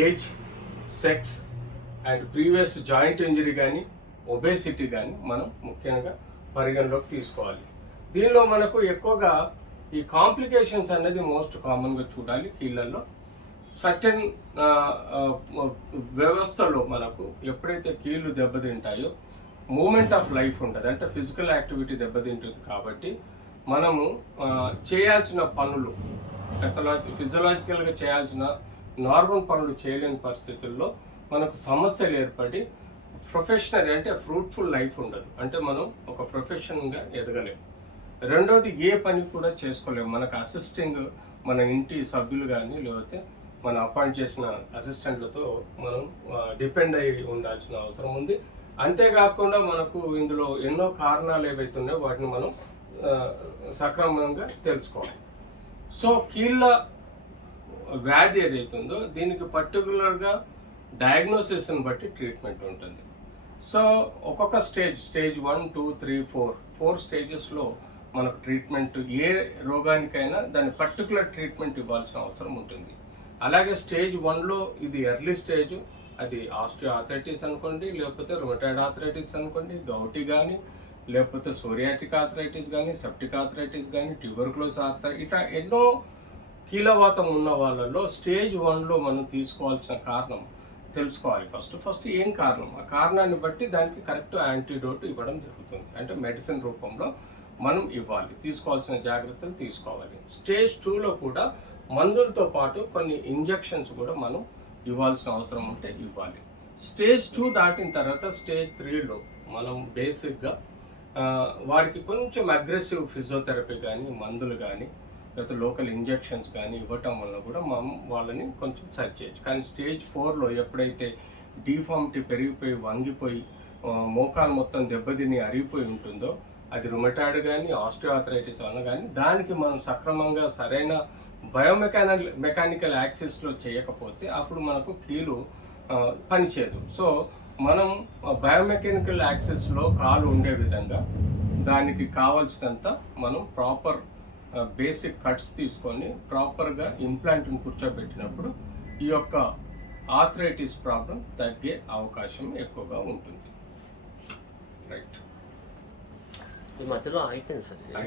Age, sex and previous joint injury కానీ obesity కానీ మనం ముఖ్యంగా పరిగణలోకి తీసుకోవాలి. దీనిలో మనకు ఎక్కువగా ఈ కాంప్లికేషన్స్ అనేది మోస్ట్ కామన్గా చూడాలి. కీళ్ళల్లో సర్టెన్ వ్యవస్థలో మనకు ఎప్పుడైతే కీళ్ళు దెబ్బతింటాయో మూమెంట్ ఆఫ్ లైఫ్ ఉంటుంది, అంటే ఫిజికల్ యాక్టివిటీ దెబ్బతింటుంది. కాబట్టి మనము చేయాల్సిన పనులు ఫిజియలాజికల్గా చేయాల్సిన నార్మల్ పనులు చేయలేని పరిస్థితుల్లో మనకు సమస్యలు ఏర్పడి ప్రొఫెషనల్ అంటే ఫ్రూట్ఫుల్ లైఫ్ ఉండదు, అంటే మనం ఒక ప్రొఫెషన్గా ఎదగలేము. రెండోది ఏ పని కూడా చేసుకోలేము. మనకు అసిస్టింగ్ మన ఇంటి సభ్యులు కానీ లేకపోతే మనం అపాయింట్ చేసిన అసిస్టెంట్లతో మనం డిపెండ్ అయి ఉండాల్సిన అవసరం ఉంది. అంతేకాకుండా మనకు ఇందులో ఎన్నో కారణాలు ఏవైతే ఉన్నాయో వాటిని మనం సక్రమంగా తెలుసుకోవాలి. సో కీళ్ళ వ్యాధి ఏదైతుందో దీనికి పర్టికులర్గా డయాగ్నోసిస్ని బట్టి ట్రీట్మెంట్ ఉంటుంది. సో ఒక్కొక్క స్టేజ్ 1, 2, 3, 4 స్టేజెస్లో మనకు ట్రీట్మెంట్ ఏ రోగానికైనా దాని పర్టికులర్ ట్రీట్మెంట్ ఇవ్వాల్సిన అవసరం ఉంటుంది. అలాగే స్టేజ్ 1లో ఇది ఎర్లీ స్టేజ్, అది ఆస్టియో ఆర్థరైటిస్ అనుకోండి, లేకపోతే రుమటాయిడ్ ఆర్థరైటిస్ అనుకోండి, గౌటి కానీ, లేకపోతే సోరియాటిక్ ఆర్థరైటిస్ కానీ, సెప్టిక్ ఆర్థరైటిస్ కానీ, ట్యూబర్క్లోసిస్ ఆర్థరైటిస్, ఇట్లా ఎన్నో కీలవాతం ఉన్న వాళ్ళలో స్టేజ్ 1లో మనం తీసుకోవాల్సిన కారణం తెలుసుకోవాలి. ఫస్ట్ ఏం కారణం, ఆ కారణాన్ని బట్టి దానికి కరెక్ట్ యాంటీడోట్ ఇవ్వడం జరుగుతుంది. అంటే మెడిసిన్ రూపంలో మనం ఇవ్వాలి, తీసుకోవాల్సిన జాగ్రత్తలు తీసుకోవాలి. స్టేజ్ 2లో కూడా మందులతో పాటు కొన్ని ఇంజెక్షన్స్ కూడా మనం ఇవ్వాల్సిన అవసరం ఉంటే ఇవ్వాలి. స్టేజ్ 2 దాటిన తర్వాత స్టేజ్ 3లో మనం బేసిక్గా వారికి కొంచెం అగ్రెసివ్ ఫిజియోథెరపీ కానీ, మందులు కానీ, లేకపోతే లోకల్ ఇంజెక్షన్స్ కానీ ఇవ్వటం వల్ల కూడా మనం వాళ్ళని కొంచెం సరి చేయొచ్చు. కానీ స్టేజ్ 4లో ఎప్పుడైతే డిఫార్మిటీ పెరిగిపోయి వంగిపోయి మోకాలు మొత్తం దెబ్బతిని అరిగిపోయి ఉంటుందో, అది రుమటాయిడ్ కానీ ఆస్టియో ఆర్థరైటిస్ వల్ల కానీ, దానికి మనం సక్రమంగా సరైన మెకానికల్ యాక్సిస్లో చేయకపోతే అప్పుడు మనకు కీలు పనిచేయదు. సో మనం బయోమెకానికల్ యాక్సిస్లో కాలు ఉండే విధంగా దానికి కావాల్సినంత మనం ప్రాపర్ బేసిక్ కట్స్ తీసుకొని ప్రాపర్గా ఇంప్లాంట్ని కూర్చోబెట్టినప్పుడు ఈ యొక్క ఆర్థరైటిస్ ప్రాబ్లం తగ్గే అవకాశం ఎక్కువగా ఉంటుంది. రైట్. ఈ మధ్యలో అయిపోయింది సార్.